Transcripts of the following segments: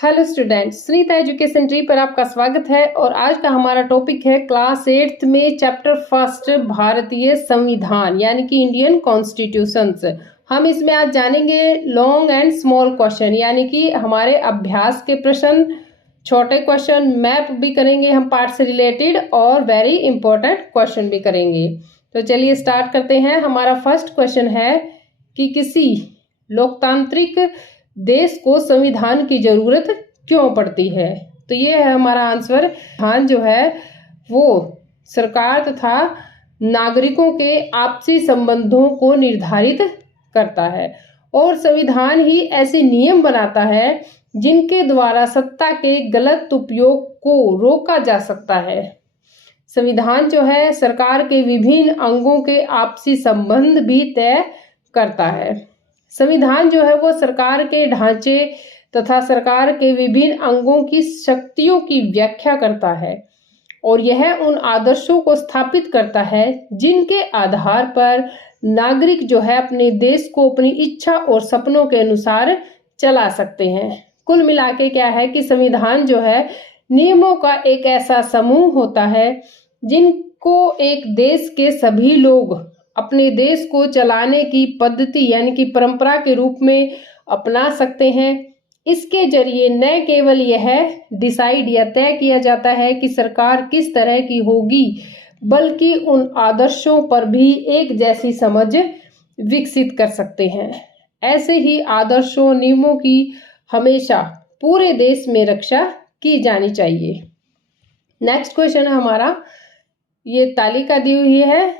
Hello students, Sunita education tree पर आपका स्वागत है। और आज का हमारा टॉपिक है क्लास 8th में चैप्टर फर्स्ट भारतीय संविधान यानी कि इंडियन कॉन्स्टिट्यूशंस। हम इसमें आज जानेंगे लॉन्ग एंड स्मॉल क्वेश्चन यानी कि हमारे अभ्यास के प्रश्न, छोटे क्वेश्चन, मैप भी करेंगे हम पार्ट से रिलेटेड और वेरी इंपॉर्टेंट क्वेश्चन भी करेंगे। तो चलिए स्टार्ट करते हैं। हमारा फर्स्ट क्वेश्चन है कि किसी लोकतांत्रिक देश को संविधान की जरूरत क्यों पड़ती है। तो ये है हमारा आंसर। संविधान जो है वो सरकार तथा नागरिकों के आपसी संबंधों को निर्धारित करता है और संविधान ही ऐसे नियम बनाता है जिनके द्वारा सत्ता के गलत उपयोग को रोका जा सकता है। संविधान जो है सरकार के विभिन्न अंगों के आपसी संबंध भी तय करता है। संविधान जो है वो सरकार के ढांचे तथा सरकार के विभिन्न अंगों की शक्तियों की व्याख्या करता है और यह उन आदर्शों को स्थापित करता है जिनके आधार पर नागरिक जो है अपने देश को अपनी इच्छा और सपनों के अनुसार चला सकते हैं। कुल मिलाके क्या है कि संविधान जो है नियमों का एक ऐसा समूह होता है जिनको एक देश के सभी लोग अपने देश को चलाने की पद्धति यानी कि परंपरा के रूप में अपना सकते हैं। इसके जरिए न केवल यह डिसाइड या तय किया जाता है कि सरकार किस तरह की होगी, बल्कि उन आदर्शों पर भी एक जैसी समझ विकसित कर सकते हैं। ऐसे ही आदर्शों नियमों की हमेशा पूरे देश में रक्षा की जानी चाहिए। नेक्स्ट क्वेश्चन है हमारा, ये तालिका दी हुई है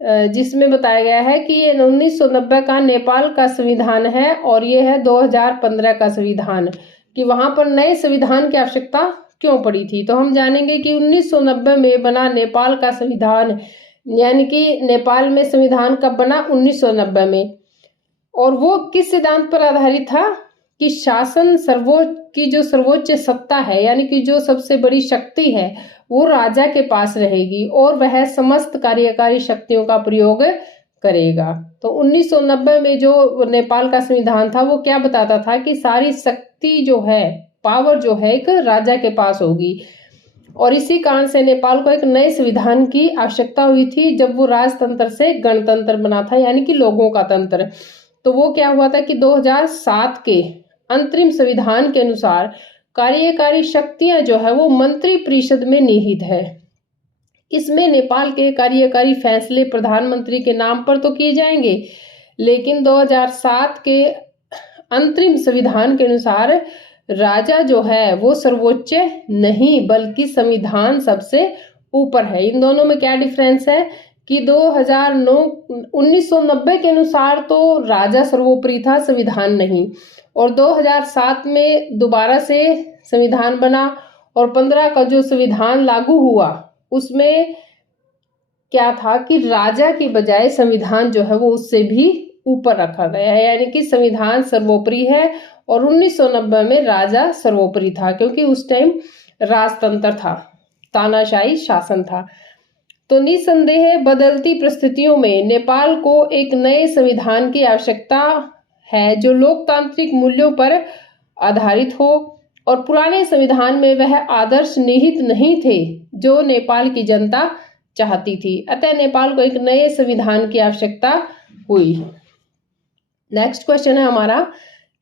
जिसमें बताया गया है कि ये 1990 का नेपाल का संविधान है और ये है 2015 का संविधान, कि वहां पर नए संविधान की आवश्यकता क्यों पड़ी थी। तो हम जानेंगे कि 1990 में बना नेपाल का संविधान यानी कि नेपाल में संविधान कब बना, 1990 में। और वो किस सिद्धांत पर आधारित था कि शासन सर्वोच्च सत्ता है यानी कि जो सबसे बड़ी शक्ति है वो राजा के पास रहेगी और वह समस्त कार्यकारी शक्तियों का प्रयोग करेगा। तो 1990 में जो नेपाल का संविधान था वो क्या बताता था कि सारी शक्ति जो है, पावर जो है एक राजा के पास होगी। और इसी कारण से नेपाल को एक नए संविधान की आवश्यकता हुई थी जब वो राजतंत्र से गणतंत्र बना था यानी कि लोगों का तंत्र। तो वो क्या हुआ था कि 2007 के अंतरिम संविधान के अनुसार कार्यकारी शक्तियां जो है वो मंत्री परिषद में निहित है। इसमें नेपाल के कार्यकारी फैसले प्रधानमंत्री के नाम पर तो किए जाएंगे, लेकिन 2007 के अंतरिम संविधान के अनुसार राजा जो है वो सर्वोच्च नहीं बल्कि संविधान सबसे ऊपर है। इन दोनों में क्या डिफरेंस है कि 1990 के अनुसार तो राजा सर्वोपरि था, संविधान नहीं। और 2007 में दोबारा से संविधान बना और 15 का जो संविधान लागू हुआ उसमें क्या था कि राजा की बजाय संविधान जो है वो उससे भी ऊपर रखा गया है यानी कि संविधान सर्वोपरि है और 1990 में राजा सर्वोपरि था क्योंकि उस टाइम राजतंत्र था, तानाशाही शासन था। तो निसंदेह बदलती परिस्थितियों में नेपाल को एक नए संविधान की आवश्यकता है जो लोकतांत्रिक मूल्यों पर आधारित हो और पुराने संविधान में वह आदर्श निहित नहीं थे जो नेपाल की जनता चाहती थी। अतः नेपाल को एक नए संविधान की आवश्यकता हुई। नेक्स्ट क्वेश्चन है हमारा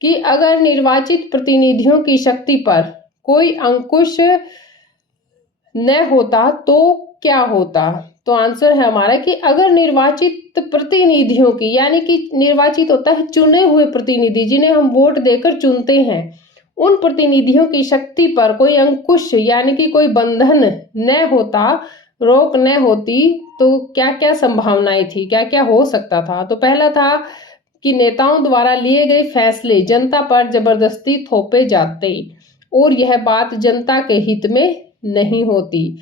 कि अगर निर्वाचित प्रतिनिधियों की शक्ति पर कोई अंकुश न होता तो क्या होता। तो आंसर है हमारा कि अगर निर्वाचित प्रतिनिधियों की यानी कि निर्वाचित होता है चुने हुए प्रतिनिधि जिन्हें हम वोट देकर चुनते हैं, उन प्रतिनिधियों की शक्ति पर कोई अंकुश यानी कि कोई बंधन न होता, रोक न होती, तो क्या क्या संभावनाएं थी, क्या क्या हो सकता था। तो पहला था कि नेताओं द्वारा लिए गए फैसले जनता पर जबरदस्ती थोपे जाते और यह बात जनता के हित में नहीं होती।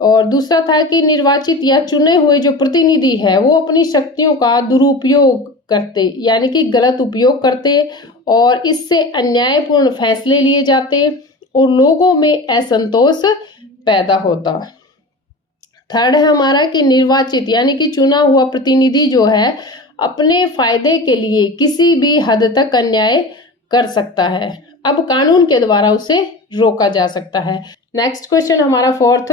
और दूसरा था कि निर्वाचित या चुने हुए जो प्रतिनिधि है वो अपनी शक्तियों का दुरुपयोग करते यानी कि गलत उपयोग करते और इससे अन्यायपूर्ण फैसले लिए जाते और लोगों में असंतोष पैदा होता। थर्ड है हमारा कि निर्वाचित यानी कि चुना हुआ प्रतिनिधि जो है अपने फायदे के लिए किसी भी हद तक अन्याय कर सकता है। अब कानून के द्वारा उसे रोका जा सकता है। नेक्स्ट क्वेश्चन हमारा फोर्थ,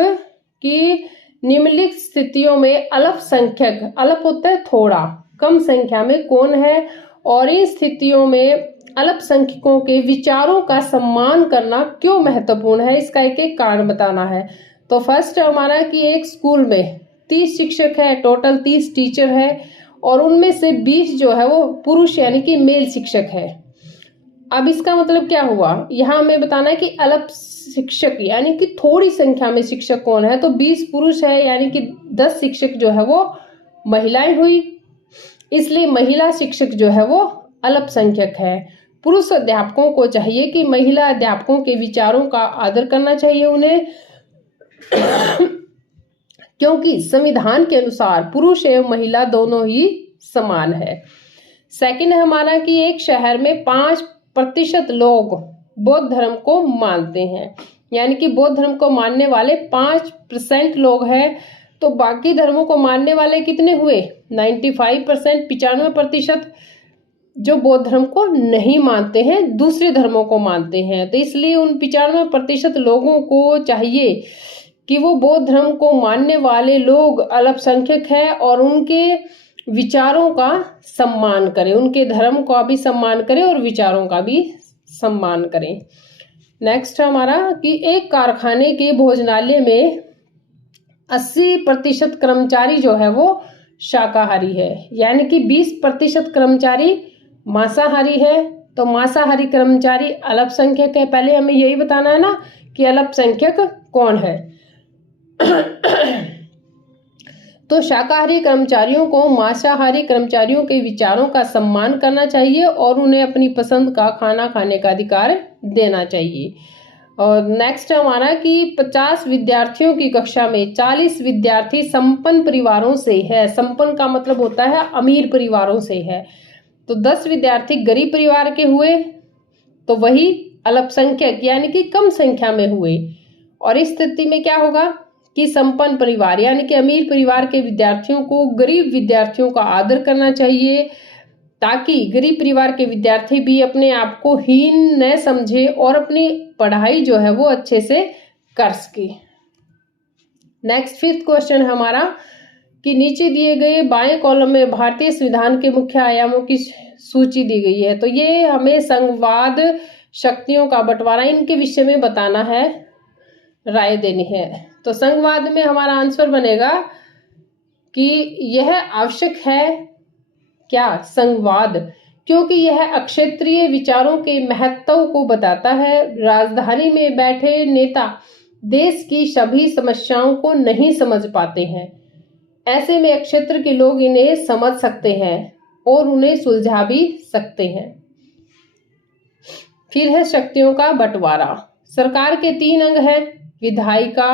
कि निम्नलिखित स्थितियों में अल्पसंख्यक, अल्प होता है थोड़ा, कम संख्या में कौन है, और इन स्थितियों में अल्पसंख्यकों के विचारों का सम्मान करना क्यों महत्वपूर्ण है, इसका एक एक कारण बताना है। तो फर्स्ट हमारा कि एक स्कूल में 30 शिक्षक है, टोटल 30 टीचर है, और उनमें से 20 जो है वो पुरुष यानी कि मेल शिक्षक है। अब इसका मतलब क्या हुआ, यहाँ हमें बताना है कि अल्प शिक्षक यानी कि थोड़ी संख्या में शिक्षक कौन है, तो 20 पुरुष है यानी कि 10 शिक्षक जो है वो महिलाएं हुई, इसलिए महिला शिक्षक जो है वो अल्पसंख्यक है। पुरुष अध्यापकों को चाहिए कि महिला अध्यापकों के विचारों का आदर करना चाहिए उन्हें, क्योंकि संविधान के अनुसार पुरुष एवं महिला दोनों ही समान है। सेकंड है हमारा कि एक शहर में 5% लोग बौद्ध धर्म को मानते हैं, यानी कि बौद्ध धर्म को मानने वाले 5% लोग हैं, तो बाकी धर्मों को मानने वाले कितने हुए, 95%, 95% जो बौद्ध धर्म को नहीं मानते हैं, दूसरे धर्मों को मानते हैं। तो इसलिए उन 95% लोगों को चाहिए कि वो बौद्ध धर्म को मानने वाले लोग अल्पसंख्यक है और उनके विचारों का सम्मान करें, उनके धर्म का भी सम्मान करें और विचारों का भी सम्मान करें। नेक्स्ट हमारा कि एक कारखाने के भोजनालय में 80% कर्मचारी जो है वो शाकाहारी है, यानी कि 20% कर्मचारी मांसाहारी है, तो मांसाहारी कर्मचारी अल्पसंख्यक है। पहले हमें यही बताना है ना कि अल्पसंख्यक कौन है। तो शाकाहारी कर्मचारियों को मांसाहारी कर्मचारियों के विचारों का सम्मान करना चाहिए और उन्हें अपनी पसंद का खाना खाने का अधिकार देना चाहिए। और नेक्स्ट हमारा कि 50 विद्यार्थियों की कक्षा में 40 विद्यार्थी संपन्न परिवारों से है। संपन्न का मतलब होता है अमीर परिवारों से है, तो 10 विद्यार्थी गरीब परिवार के हुए, तो वही अल्पसंख्यक यानी कि कम संख्या में हुए। और इस स्थिति में क्या होगा कि संपन्न परिवार यानी कि अमीर परिवार के विद्यार्थियों को गरीब विद्यार्थियों का आदर करना चाहिए, ताकि गरीब परिवार के विद्यार्थी भी अपने आप को हीन न समझे और अपनी पढ़ाई जो है वो अच्छे से कर सके। नेक्स्ट फिफ्थ क्वेश्चन हमारा कि नीचे दिए गए बाएं कॉलम में भारतीय संविधान के मुख्य आयामों की सूची दी गई है, तो ये हमें संघवाद, शक्तियों का बंटवारा, इनके विषय में बताना है, राय देनी है। तो संघवाद में हमारा आंसर बनेगा कि यह आवश्यक है, क्या, संघवाद, क्योंकि यह अक्षेत्रीय विचारों के महत्व को बताता है। राजधानी में बैठे नेता देश की सभी समस्याओं को नहीं समझ पाते हैं, ऐसे में क्षेत्र के लोग इन्हें समझ सकते हैं और उन्हें सुलझा भी सकते हैं। फिर है शक्तियों का बंटवारा। सरकार के 3 अंग हैं, विधायिका,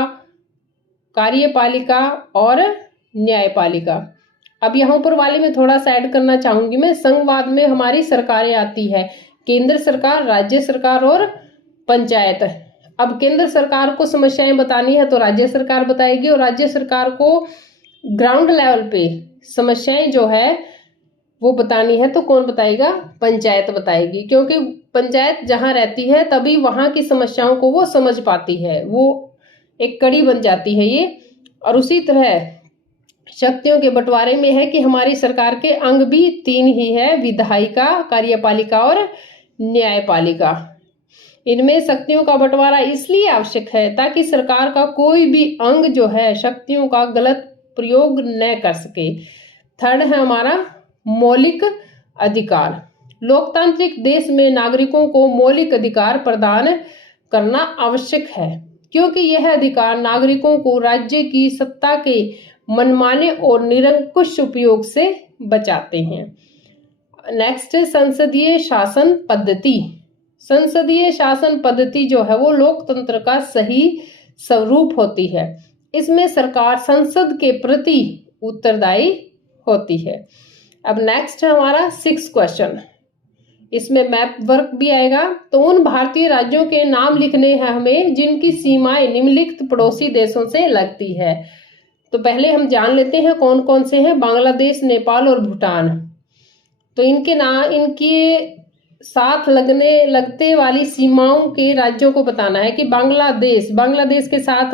कार्यपालिका और न्यायपालिका। अब यहाँ ऊपर वाले में थोड़ा सा ऐड करना चाहूंगी मैं, संघवाद में हमारी सरकारें आती है, केंद्र सरकार, राज्य सरकार और पंचायत। अब केंद्र सरकार को समस्याएं बतानी है तो राज्य सरकार बताएगी, और राज्य सरकार को ग्राउंड लेवल पे समस्याएं जो है वो बतानी है तो कौन बताएगा, पंचायत बताएगी, क्योंकि पंचायत जहां रहती है तभी वहां की समस्याओं को वो समझ पाती है, वो एक कड़ी बन जाती है ये। और उसी तरह शक्तियों के बंटवारे में है कि हमारी सरकार के अंग भी 3 ही है, विधायिका, कार्यपालिका और न्यायपालिका। इनमें शक्तियों का बंटवारा इसलिए आवश्यक है ताकि सरकार का कोई भी अंग जो है शक्तियों का गलत प्रयोग न कर सके। थर्ड है हमारा मौलिक अधिकार। लोकतांत्रिक देश में नागरिकों को मौलिक अधिकार प्रदान करना आवश्यक है, क्योंकि यह अधिकार नागरिकों को राज्य की सत्ता के मनमाने और निरंकुश उपयोग से बचाते हैं। नेक्स्ट है संसदीय शासन पद्धति। संसदीय शासन पद्धति जो है वो लोकतंत्र का सही स्वरूप होती है। इसमें सरकार संसद के प्रति उत्तरदायी होती है। अब नेक्स्ट है हमारा 6th क्वेश्चन, इसमें मैप वर्क भी आएगा। तो उन भारतीय राज्यों के नाम लिखने हैं हमें जिनकी सीमाएं निम्नलिखित पड़ोसी देशों से लगती है। तो पहले हम जान लेते हैं कौन कौन से हैं, बांग्लादेश, नेपाल और भूटान। तो इनके साथ लगते वाली सीमाओं के राज्यों को बताना है कि बांग्लादेश के साथ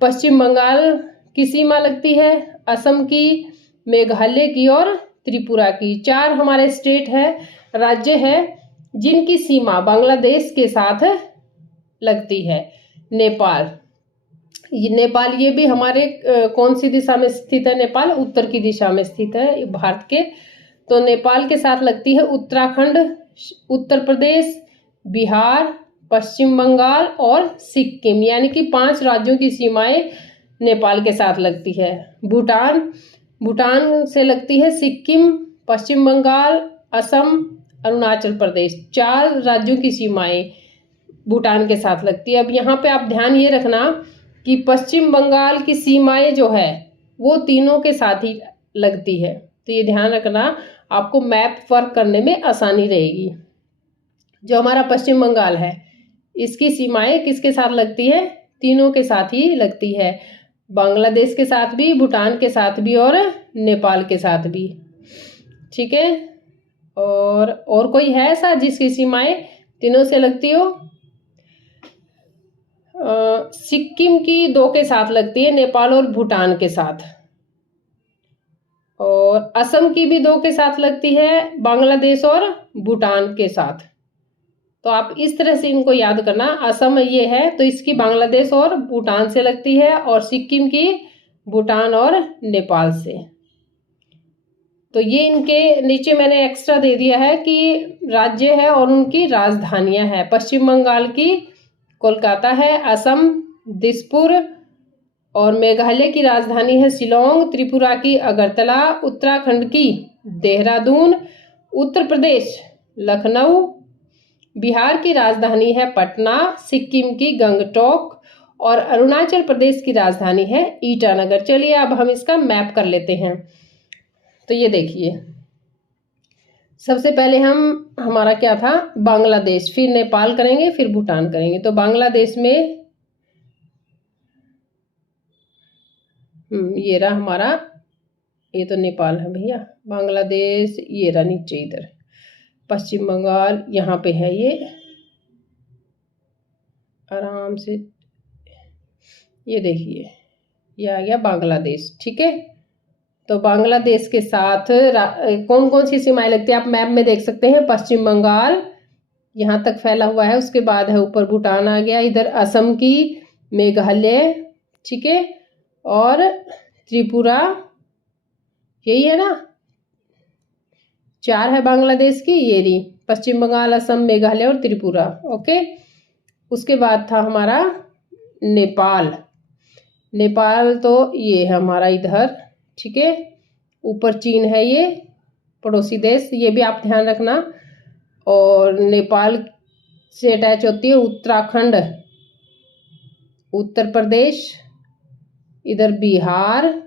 पश्चिम बंगाल की सीमा लगती है, असम की, मेघालय की और त्रिपुरा की। 4 हमारे स्टेट है, राज्य है जिनकी सीमा बांग्लादेश के साथ लगती है। नेपाल ये भी हमारे कौन सी दिशा में स्थित है? नेपाल उत्तर की दिशा में स्थित है भारत के। तो नेपाल के साथ लगती है उत्तराखंड, उत्तर प्रदेश, बिहार, पश्चिम बंगाल और सिक्किम, यानी कि 5 राज्यों की सीमाएं नेपाल के साथ लगती है। भूटान से लगती है सिक्किम, पश्चिम बंगाल, असम, अरुणाचल प्रदेश। 4 राज्यों की सीमाएं भूटान के साथ लगती है। अब यहाँ पे आप ध्यान ये रखना कि पश्चिम बंगाल की सीमाएं जो है वो तीनों के साथ ही लगती है, तो ये ध्यान रखना, आपको मैप वर्क करने में आसानी रहेगी। जो हमारा पश्चिम बंगाल है इसकी सीमाएं किसके साथ लगती है? तीनों के साथ ही लगती है, बांग्लादेश के साथ भी, भूटान के साथ भी और नेपाल के साथ भी। ठीक है, और कोई है ऐसा जिसकी सीमाएं तीनों से लगती हो? सिक्किम की 2 के साथ लगती है, नेपाल और भूटान के साथ, और असम की भी 2 के साथ लगती है, बांग्लादेश और भूटान के साथ। तो आप इस तरह से इनको याद करना, असम ये है तो इसकी बांग्लादेश और भूटान से लगती है, और सिक्किम की भूटान और नेपाल से। तो ये इनके नीचे मैंने एक्स्ट्रा दे दिया है कि राज्य है और उनकी राजधानियां हैं। पश्चिम बंगाल की कोलकाता है, असम दिसपुर, और मेघालय की राजधानी है शिलोंग, त्रिपुरा की अगरतला, उत्तराखंड की देहरादून, उत्तर प्रदेश लखनऊ, बिहार की राजधानी है पटना, सिक्किम की गंगटोक, और अरुणाचल प्रदेश की राजधानी है ईटानगर। चलिए अब हम इसका मैप कर लेते हैं। तो ये देखिए, सबसे पहले हमारा क्या था? बांग्लादेश, फिर नेपाल करेंगे, फिर भूटान करेंगे। तो बांग्लादेश में ये रहा हमारा, ये तो नेपाल है भैया, बांग्लादेश ये रहा नीचे इधर, पश्चिम बंगाल यहाँ पे है, ये आराम से ये देखिए ये आ गया बांग्लादेश। ठीक है, तो बांग्लादेश के साथ कौन कौन सी सीमाएं लगती है आप मैप में देख सकते हैं। पश्चिम बंगाल यहाँ तक फैला हुआ है, उसके बाद है ऊपर भूटान आ गया, इधर असम की, मेघालय, ठीक है, और त्रिपुरा, यही है ना, 4 है बांग्लादेश की, ये रही पश्चिम बंगाल, असम, मेघालय और त्रिपुरा। ओके, उसके बाद था हमारा नेपाल तो ये है हमारा इधर, ठीक है, ऊपर चीन है, ये पड़ोसी देश, ये भी आप ध्यान रखना। और नेपाल से अटैच होती है उत्तराखंड, उत्तर प्रदेश, इधर बिहार,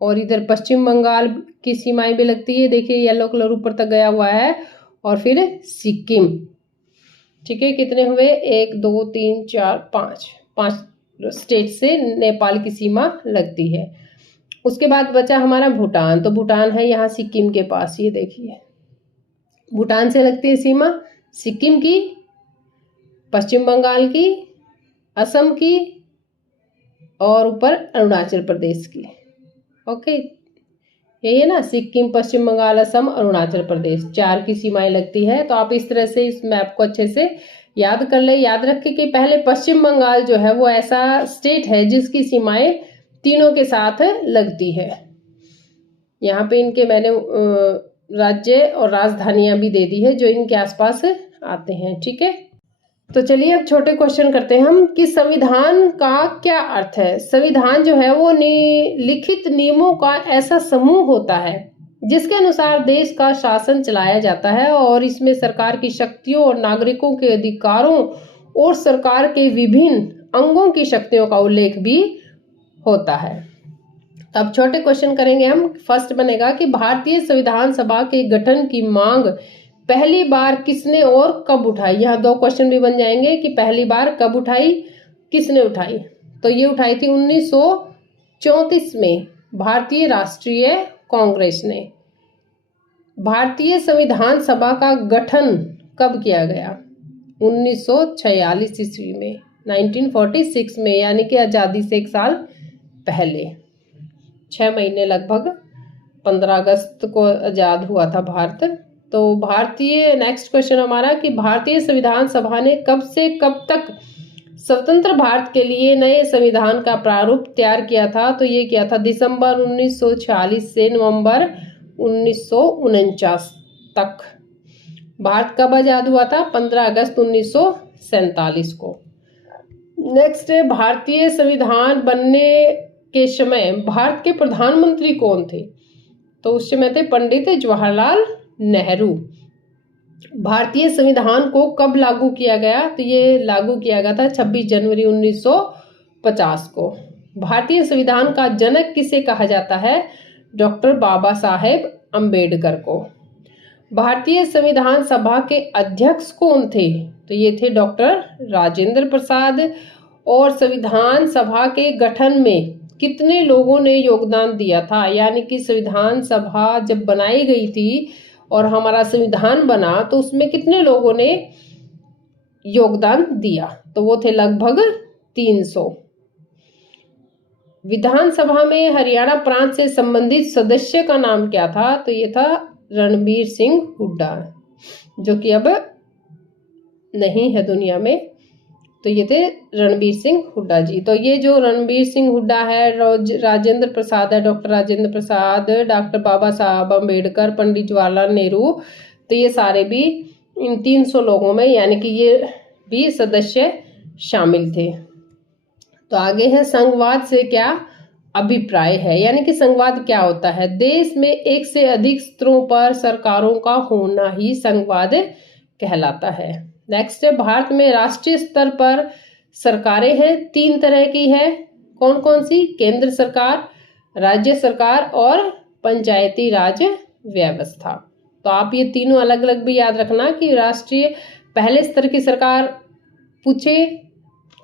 और इधर पश्चिम बंगाल की सीमाएं भी लगती है, देखिए येलो कलर ऊपर तक गया हुआ है, और फिर सिक्किम। ठीक है, कितने हुए? 1 2 3 4 5 स्टेट से नेपाल की सीमा लगती है। उसके बाद बचा हमारा भूटान, तो भूटान है यहाँ सिक्किम के पास, ये देखिए भूटान से लगती है सीमा, सिक्किम की, पश्चिम बंगाल की, असम की, और ऊपर अरुणाचल प्रदेश की। ओके, यही है ना, सिक्किम, पश्चिम बंगाल, असम, अरुणाचल प्रदेश, 4 की सीमाएं लगती है। तो आप इस तरह से इस मैप को अच्छे से याद कर ले। याद रखें कि पहले पश्चिम बंगाल जो है वो ऐसा स्टेट है जिसकी सीमाएं तीनों के साथ लगती है। यहाँ पे इनके मैंने राज्य और राजधानियां भी दे दी है जो इनके आसपास आते हैं। ठीक है, तो चलिए अब छोटे क्वेश्चन करते हैं हम कि संविधान का क्या अर्थ है। संविधान जो है वो लिखित नियमों का ऐसा समूह होता है जिसके अनुसार देश का शासन चलाया जाता है, और इसमें सरकार की शक्तियों और नागरिकों के अधिकारों और सरकार के विभिन्न अंगों की शक्तियों का उल्लेख भी होता है। अब छोटे क्वेश्चन करेंगे हम। फर्स्ट बनेगा कि भारतीय संविधान सभा के गठन की मांग पहली बार किसने और कब उठाई। यहाँ 2 क्वेश्चन भी बन जाएंगे कि पहली बार कब उठाई, किसने उठाई। तो ये उठाई थी 1934 में भारतीय राष्ट्रीय कांग्रेस ने। भारतीय संविधान सभा का गठन कब किया गया? 1946 ईस्वी में, 1946 में, यानी कि आज़ादी से 1 साल पहले, 6 महीने लगभग, 15 अगस्त को आज़ाद हुआ था भारत। तो भारतीय, नेक्स्ट क्वेश्चन हमारा कि भारतीय संविधान सभा ने कब से कब तक स्वतंत्र भारत के लिए नए संविधान का प्रारूप तैयार किया था? तो ये किया था दिसंबर 1946 से नवंबर 1949 तक। भारत कब आजाद हुआ था? 15 अगस्त 1947 को। नेक्स्ट है, भारतीय संविधान बनने के समय भारत के प्रधानमंत्री कौन थे? तो उस समय थे पंडित जवाहरलाल नेहरू। भारतीय संविधान को कब लागू किया गया? तो ये लागू किया गया था 26 जनवरी 1950 को। भारतीय संविधान का जनक किसे कहा जाता है? डॉक्टर बाबा साहेब अम्बेडकर को। भारतीय संविधान सभा के अध्यक्ष कौन थे? तो ये थे डॉक्टर राजेंद्र प्रसाद। और संविधान सभा के गठन में कितने लोगों ने योगदान दिया था? यानी कि संविधान सभा जब बनाई गई थी और हमारा संविधान बना तो उसमें कितने लोगों ने योगदान दिया? तो वो थे लगभग 300। विधानसभा में हरियाणा प्रांत से संबंधित सदस्य का नाम क्या था? तो ये था रणबीर सिंह हुड्डा, जो कि अब नहीं है दुनिया में। तो ये थे रणबीर सिंह हुड्डा जी। तो ये जो रणबीर सिंह हुड्डा है, राजेंद्र प्रसाद है, डॉक्टर राजेंद्र प्रसाद, डॉक्टर बाबा साहब अम्बेडकर, पंडित जवाहरलाल नेहरू, तो ये सारे भी इन 300 लोगों में, यानी कि ये भी सदस्य शामिल थे। तो आगे है, संघवाद से क्या अभिप्राय है? यानी कि संघवाद क्या होता है? देश में एक से अधिक स्तरों पर सरकारों का होना ही संघवाद कहलाता है। नेक्स्ट है, भारत में राष्ट्रीय स्तर पर सरकारें हैं, 3 तरह की है। कौन कौन सी? केंद्र सरकार, राज्य सरकार और पंचायती राज व्यवस्था। तो आप ये तीनों अलग अलग भी याद रखना कि राष्ट्रीय पहले स्तर की सरकार पूछे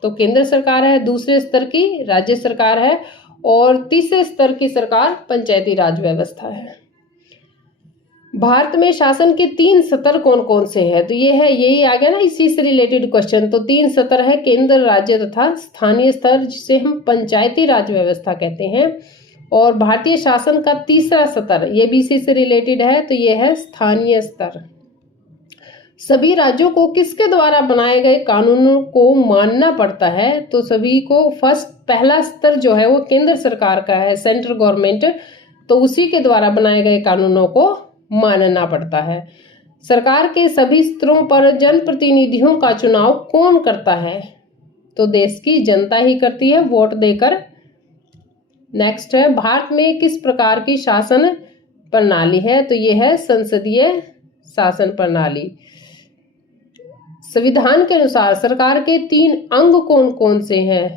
तो केंद्र सरकार है, दूसरे स्तर की राज्य सरकार है और तीसरे स्तर की सरकार पंचायती राज व्यवस्था है। भारत में शासन के 3 स्तर कौन कौन से हैं? तो ये है, यही आ गया ना इसी से रिलेटेड क्वेश्चन। तो 3 स्तर है, केंद्र, राज्य तथा स्थानीय स्तर, जिसे हम पंचायती राज व्यवस्था कहते हैं। और भारतीय शासन का तीसरा स्तर, ये भी इसी से रिलेटेड है, तो ये है स्थानीय स्तर। सभी राज्यों को किसके द्वारा बनाए गए कानूनों को मानना पड़ता है? तो सभी को पहला स्तर जो है वो केंद्र सरकार का है, सेंट्रल गवर्नमेंट, तो उसी के द्वारा बनाए गए कानूनों को मानना पड़ता है। सरकार के सभी स्तरों पर जनप्रतिनिधियों का चुनाव कौन करता है? तो देश की जनता ही करती है, वोट देकर। नेक्स्ट है, भारत में किस प्रकार की शासन प्रणाली है? तो ये है संसदीय शासन प्रणाली। संविधान के अनुसार सरकार के 3 अंग कौन कौन से हैं?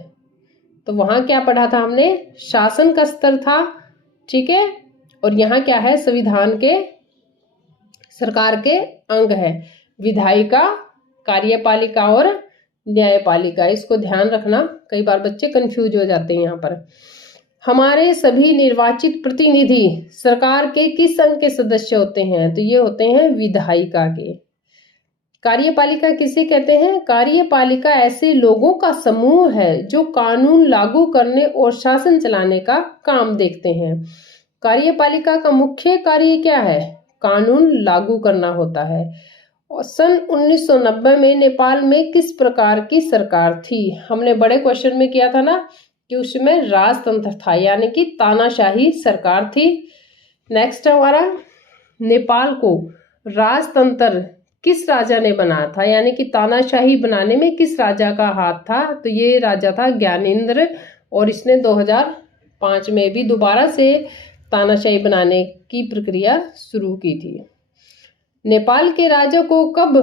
तो वहां क्या पढ़ा था हमने? शासन का स्तर था, ठीक है, और यहाँ क्या है? संविधान के सरकार के अंग है, विधायिका, कार्यपालिका और न्यायपालिका। इसको ध्यान रखना, कई बार बच्चे कंफ्यूज हो जाते हैं यहाँ पर। हमारे सभी निर्वाचित प्रतिनिधि सरकार के किस अंग के सदस्य होते हैं? तो ये होते हैं विधायिका के। कार्यपालिका किसे कहते हैं? कार्यपालिका ऐसे लोगों का समूह है जो कानून लागू करने और शासन चलाने का काम देखते हैं। कार्यपालिका का मुख्य कार्य क्या है? कानून लागू करना होता है। और सन 1990 में नेपाल में किस प्रकार की सरकार थी? हमने बड़े क्वेश्चन में किया था ना कि उसमें राजतंत्र था, यानी कि तानाशाही सरकार थी। नेक्स्ट हमारा, नेपाल को राजतंत्र किस राजा ने बनाया था? यानी कि तानाशाही बनाने में किस राजा का हाथ था? तो ये राजा था ज्ञानेंद्र, और इसने 2005 में भी दोबारा से तानाशाही बनाने की प्रक्रिया शुरू की थी। नेपाल के राजा को कब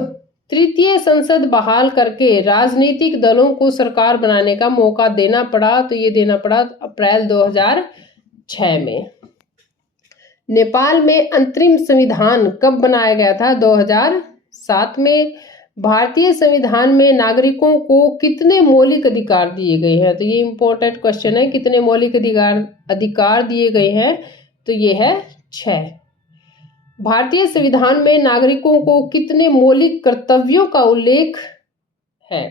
तृतीय संसद बहाल करके राजनीतिक दलों को सरकार बनाने का मौका देना पड़ा? तो ये देना पड़ा अप्रैल 2006 में। नेपाल में अंतरिम संविधान कब बनाया गया था? 2007 में। भारतीय संविधान में नागरिकों को कितने मौलिक अधिकार दिए गए हैं? तो ये इंपॉर्टेंट क्वेश्चन है, कितने मौलिक अधिकार दिए गए हैं? तो ये है 6। भारतीय संविधान में नागरिकों को कितने मौलिक कर्तव्यों का उल्लेख है?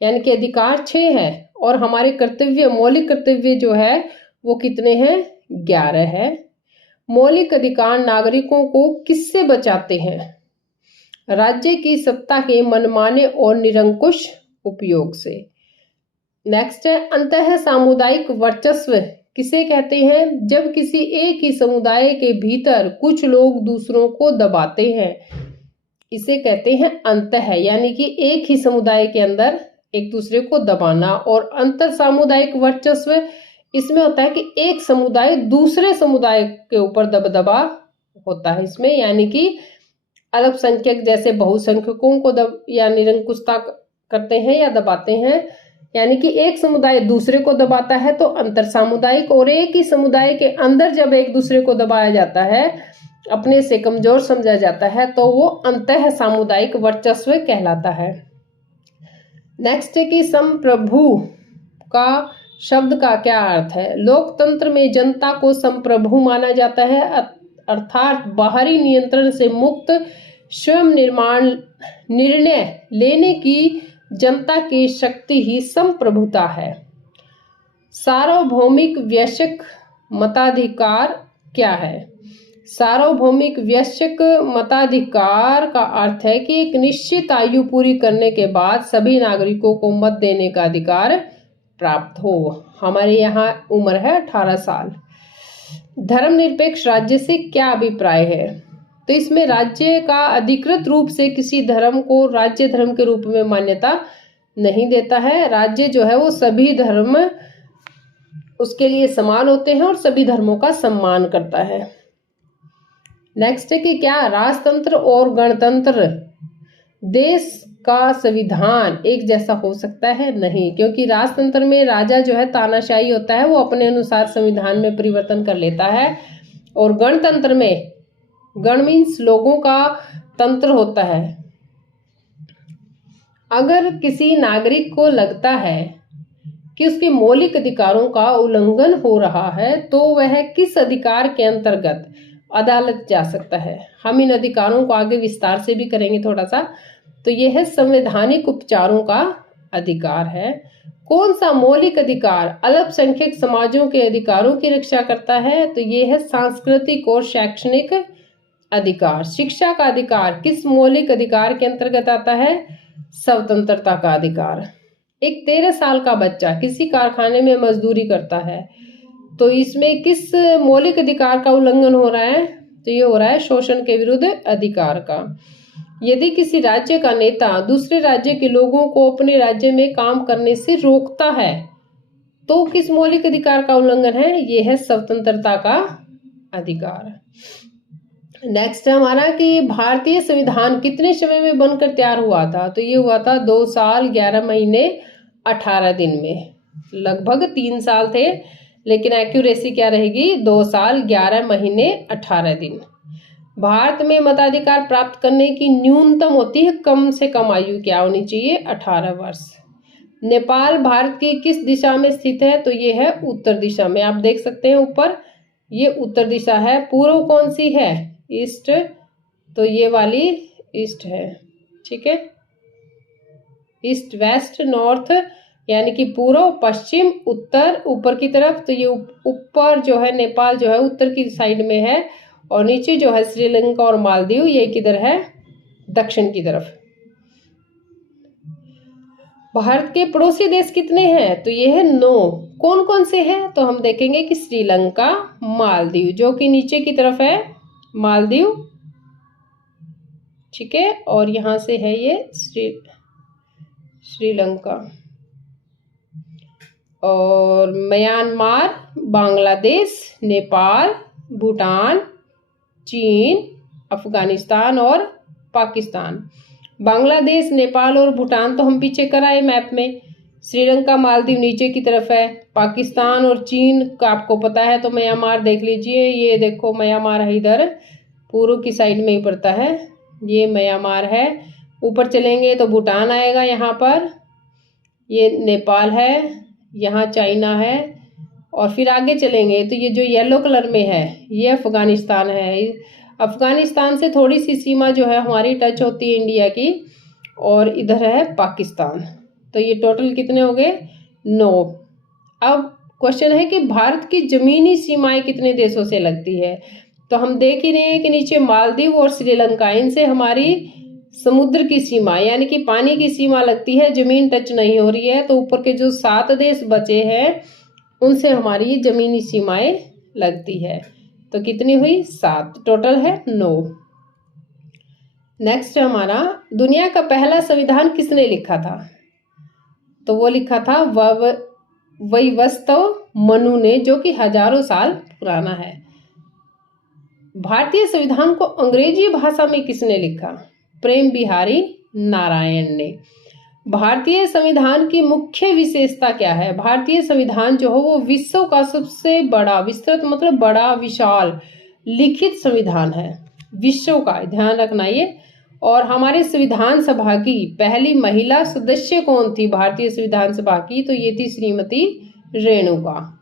यानी कि अधिकार 6 है और हमारे कर्तव्य, मौलिक कर्तव्य जो है वो कितने हैं? 11 है। मौलिक अधिकार नागरिकों को किससे बचाते हैं? राज्य की सत्ता के मनमाने और निरंकुश उपयोग से। नेक्स्ट है, अंतः सामुदायिक वर्चस्व किसे कहते हैं? जब किसी एक ही समुदाय के भीतर कुछ लोग दूसरों को दबाते हैं, इसे कहते हैं अंतः, यानी कि एक ही समुदाय के अंदर एक दूसरे को दबाना। और अंतर सामुदायिक वर्चस्व इसमें होता है कि एक समुदाय दूसरे समुदाय के ऊपर दबदबा होता है इसमें, यानी कि अल्पसंख्यक जैसे बहुसंख्यकों को या निरंकुशता करते हैं या दबाते हैं, यानी कि एक समुदाय दूसरे को दबाता है तो अंतर सामुदायिक। और एक ही समुदाय के अंदर जब एक दूसरे को दबाया जाता है, अपने से कमजोर समझा जाता है, तो वो अंतः सामुदायिक वर्चस्व कहलाता है। नेक्स्ट है कि संप्रभु का शब्द का क्या अर्थ है? लोकतंत्र में जनता को संप्रभु माना जाता है, अर्थात बाहरी नियंत्रण से मुक्त स्वयं निर्णय लेने की जनता की शक्ति ही संप्रभुता है। सार्वभौमिक वैश्विक मताधिकार क्या है? सार्वभौमिक वैश्विक मताधिकार का अर्थ है कि एक निश्चित आयु पूरी करने के बाद सभी नागरिकों को मत देने का अधिकार प्राप्त हो। हमारे यहाँ उम्र है 18 साल। धर्मनिरपेक्ष राज्य से क्या अभिप्राय है? तो इसमें राज्य का अधिकृत रूप से किसी धर्म को राज्य धर्म के रूप में मान्यता नहीं देता है। राज्य जो है वो सभी धर्म उसके लिए समान होते हैं और सभी धर्मों का सम्मान करता है। नेक्स्ट है कि क्या राजतंत्र और गणतंत्र देश का संविधान एक जैसा हो सकता है? नहीं, क्योंकि राजतंत्र में राजा जो है तानाशाही होता है, वो अपने अनुसार संविधान में परिवर्तन कर लेता है। और गणतंत्र में गण मीन्स लोगों का तंत्र होता है। अगर किसी नागरिक को लगता है कि उसके मौलिक अधिकारों का उल्लंघन हो रहा है तो वह किस अधिकार के अंतर्गत अदालत जा सकता है? हम इन अधिकारों को आगे विस्तार से भी करेंगे थोड़ा सा। तो यह है संवैधानिक उपचारों का अधिकार है। कौन सा मौलिक अधिकार अल्पसंख्यक समाजों के अधिकारों की रक्षा करता है? तो यह है सांस्कृतिक और शैक्षणिक अधिकार। शिक्षा का अधिकार किस मौलिक अधिकार के अंतर्गत आता है? स्वतंत्रता का अधिकार। एक 13 साल का बच्चा किसी कारखाने में मजदूरी करता है तो इसमें किस मौलिक अधिकार का उल्लंघन हो रहा है? तो ये हो रहा है शोषण के विरुद्ध अधिकार का। यदि किसी राज्य का नेता दूसरे राज्य के लोगों को अपने राज्य में काम करने से रोकता है तो किस मौलिक अधिकार का उल्लंघन है? ये है स्वतंत्रता का अधिकार। नेक्स्ट है हमारा कि भारतीय संविधान कितने समय में बनकर तैयार हुआ था? तो ये हुआ था 2 साल 11 महीने 18 दिन में। लगभग 3 साल थे, लेकिन एक्यूरेसी क्या रहेगी? 2 साल 11 महीने 18 दिन। भारत में मताधिकार प्राप्त करने की न्यूनतम होती है कम से कम आयु क्या होनी चाहिए? 18 वर्ष। नेपाल भारत की किस दिशा में स्थित है? तो ये है उत्तर दिशा में। आप देख सकते हैं ऊपर, ये उत्तर दिशा है। पूर्व कौन सी है? ईस्ट। तो ये वाली ईस्ट है, ठीक है। ईस्ट, वेस्ट, नॉर्थ, यानी कि पूर्व, पश्चिम, उत्तर, ऊपर की तरफ। तो ये ऊपर जो है नेपाल जो है उत्तर की साइड में है और नीचे जो है श्रीलंका और मालदीव ये किधर है? दक्षिण की तरफ। भारत के पड़ोसी देश कितने हैं? तो ये है 9। कौन कौन से हैं? तो हम देखेंगे कि श्रीलंका, मालदीव जो कि नीचे की तरफ है, मालदीव, ठीक है। और यहां से है ये श्रीलंका, और म्यांमार, बांग्लादेश, नेपाल, भूटान, चीन, अफगानिस्तान और पाकिस्तान। बांग्लादेश, नेपाल और भूटान तो हम पीछे कराए मैप में। श्रीलंका, मालदीव नीचे की तरफ है। पाकिस्तान और चीन का आपको पता है। तो म्यांमार देख लीजिए, ये देखो म्यांमार है, इधर पूर्व की साइड में ही पड़ता है, ये म्यांमार है। ऊपर चलेंगे तो भूटान आएगा यहाँ पर, ये नेपाल है, यहाँ चाइना है, और फिर आगे चलेंगे तो ये जो येलो कलर में है ये अफगानिस्तान है। अफगानिस्तान से थोड़ी सी सीमा जो है हमारी टच होती है इंडिया की, और इधर है पाकिस्तान। तो ये टोटल कितने हो गए? 9। अब क्वेश्चन है कि भारत की जमीनी सीमाएं कितने देशों से लगती है? तो हम देख ही रहे हैं कि नीचे मालदीव और श्रीलंका, इनसे हमारी समुद्र की सीमा यानी कि पानी की सीमा लगती है, जमीन टच नहीं हो रही है। तो ऊपर के जो 7 देश बचे हैं उनसे हमारी जमीनी सीमाएं लगती है। तो कितनी हुई? 7, टोटल है 9। नेक्स्ट हमारा, दुनिया का पहला संविधान किसने लिखा था? तो वो लिखा था वैवस्वत मनु ने, जो कि हजारों साल पुराना है। भारतीय संविधान को अंग्रेजी भाषा में किसने लिखा? प्रेम बिहारी नारायण ने। भारतीय संविधान की मुख्य विशेषता क्या है? भारतीय संविधान जो है वो विश्व का सबसे बड़ा, विस्तृत मतलब बड़ा, विशाल लिखित संविधान है विश्व का, ध्यान रखना ये। और हमारे संविधान सभा की पहली महिला सदस्य कौन थी भारतीय संविधान सभा की? तो ये थी श्रीमती रेणुका।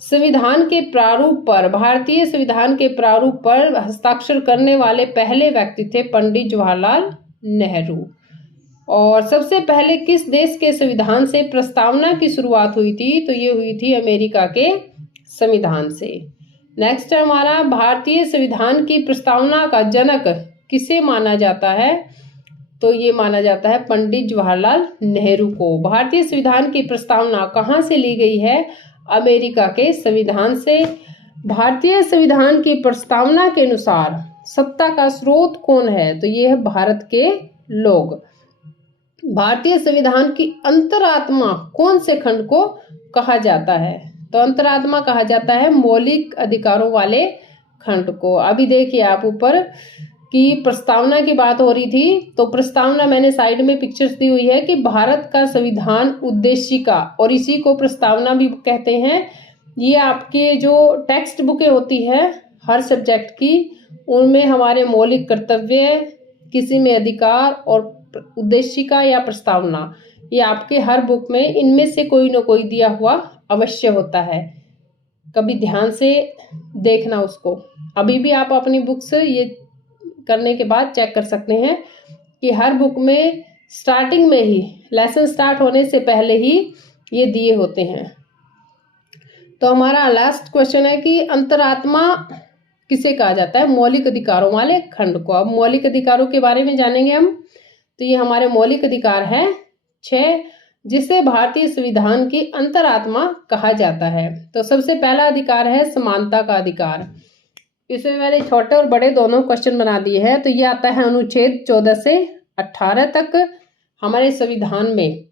संविधान के प्रारूप पर, भारतीय संविधान के प्रारूप पर हस्ताक्षर करने वाले पहले व्यक्ति थे पंडित जवाहरलाल नेहरू। और सबसे पहले किस देश के संविधान से प्रस्तावना की शुरुआत हुई थी? तो ये हुई थी अमेरिका के संविधान से। नेक्स्ट है हमारा, भारतीय संविधान की प्रस्तावना का जनक किसे माना जाता है? तो ये माना जाता है पंडित जवाहरलाल नेहरू को। भारतीय संविधान की प्रस्तावना कहाँ से ली गई है? अमेरिका के संविधान से। भारतीय संविधान की प्रस्तावना के अनुसार सत्ता का स्रोत कौन है? तो ये है भारत के लोग। भारतीय संविधान की अंतरात्मा कौन से खंड को कहा जाता है? तो अंतरात्मा कहा जाता है मौलिक अधिकारों वाले खंड को। अभी देखिए आप ऊपर की प्रस्तावना की बात हो रही थी, तो प्रस्तावना मैंने साइड में पिक्चर्स दी हुई है कि भारत का संविधान उद्देशिका, और इसी को प्रस्तावना भी कहते हैं। ये आपके जो टेक्स्ट बुकें होती है हर सब्जेक्ट की, उनमें हमारे मौलिक कर्तव्य, किसी में अधिकार और उद्देशिका या प्रस्तावना, ये आपके हर बुक में इनमें से कोई ना कोई दिया हुआ अवश्य होता है। कभी ध्यान से देखना उसको। अभी भी आप अपनी बुक से ये करने के बाद चेक कर सकते हैं कि हर बुक में स्टार्टिंग में ही, लेसन स्टार्ट होने से पहले ही ये दिए होते हैं। तो हमारा लास्ट क्वेश्चन है कि अंतरात्मा किसे कहा जाता है? मौलिक अधिकारों वाले खंड को। अब मौलिक अधिकारों के बारे में जानेंगे हम। तो ये हमारे मौलिक अधिकार हैं 6, जिसे भारतीय संविधान की अंतरात्मा कहा जाता है। तो सबसे पहला अधिकार है समानता का अधिकार। इसमें मैंने छोटे और बड़े दोनों क्वेश्चन बना दिए हैं। तो ये आता है अनुच्छेद 14 से 18 तक। हमारे संविधान में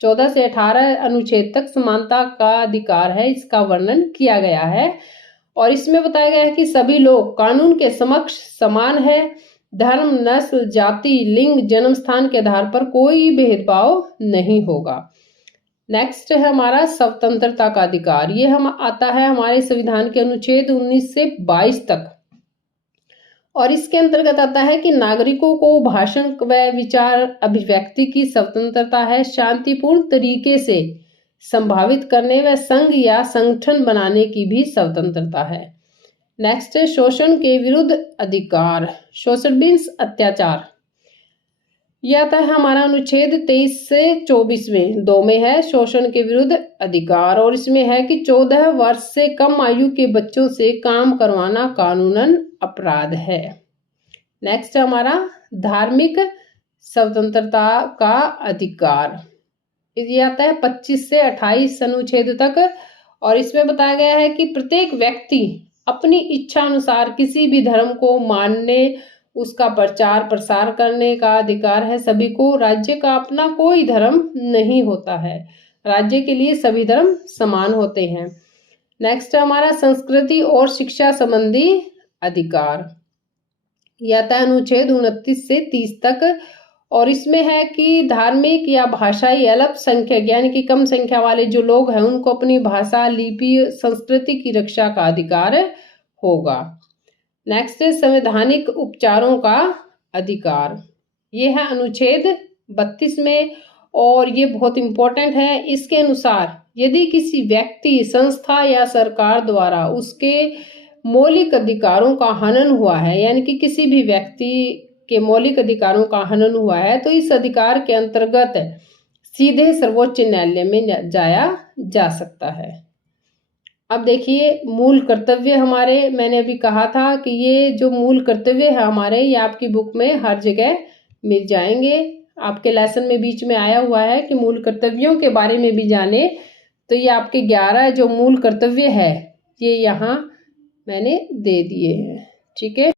14 से 18 अनुच्छेद तक समानता का अधिकार है, इसका वर्णन किया गया है। और इसमें बताया गया है कि सभी लोग कानून के समक्ष समान है। धर्म, नस्ल, जाति, लिंग, जन्म स्थान के आधार पर कोई भेदभाव नहीं होगा। नेक्स्ट है हमारा स्वतंत्रता का अधिकार। ये हम आता है हमारे संविधान के अनुच्छेद 19 से 22 तक। और इसके अंतर्गत आता है कि नागरिकों को भाषण व विचार अभिव्यक्ति की स्वतंत्रता है। शांतिपूर्ण तरीके से संभावित करने व संघ या संगठन बनाने की भी स्वतंत्रता है। नेक्स्ट है शोषण के विरुद्ध अधिकार। शोषण मीन्स अत्याचार। यह आता है हमारा अनुच्छेद 23 से 24 में 2 में है शोषण के विरुद्ध अधिकार। और इसमें है कि 14 वर्ष से कम आयु के बच्चों से काम करवाना कानूनन अपराध है। नेक्स्ट हमारा धार्मिक स्वतंत्रता का अधिकार। ये आता है 25 से 28 अनुच्छेद तक। और इसमें बताया गया है कि प्रत्येक व्यक्ति अपनी इच्छा अनुसार किसी भी धर्म को मानने, उसका प्रचार प्रसार करने का अधिकार है। सभी को, राज्य का अपना कोई धर्म नहीं होता है, राज्य के लिए सभी धर्म समान होते हैं। नेक्स्ट हमारा संस्कृति और शिक्षा संबंधी अधिकार। यह आता है अनुच्छेद 29 से 30 तक। और इसमें है कि धार्मिक या भाषाई अल्पसंख्यक यानी कि कम संख्या वाले जो लोग हैं उनको अपनी भाषा, लिपि, संस्कृति की रक्षा का अधिकार होगा। नेक्स्ट है संवैधानिक उपचारों का अधिकार। ये है अनुच्छेद 32 में। और ये बहुत इंपॉर्टेंट है। इसके अनुसार यदि किसी व्यक्ति, संस्था या सरकार द्वारा उसके मौलिक अधिकारों का हनन हुआ है, यानी कि किसी भी व्यक्ति के मौलिक अधिकारों का हनन हुआ है, तो इस अधिकार के अंतर्गत सीधे सर्वोच्च न्यायालय में जाया जा सकता है। अब देखिए मूल कर्तव्य हमारे, मैंने अभी कहा था कि ये जो मूल कर्तव्य है हमारे, ये आपकी बुक में हर जगह मिल जाएंगे। आपके लेसन में बीच में आया हुआ है कि मूल कर्तव्यों के बारे में भी जाने, तो ये आपके 11 जो मूल कर्तव्य है ये यहाँ मैंने दे दिए हैं। ठीक है।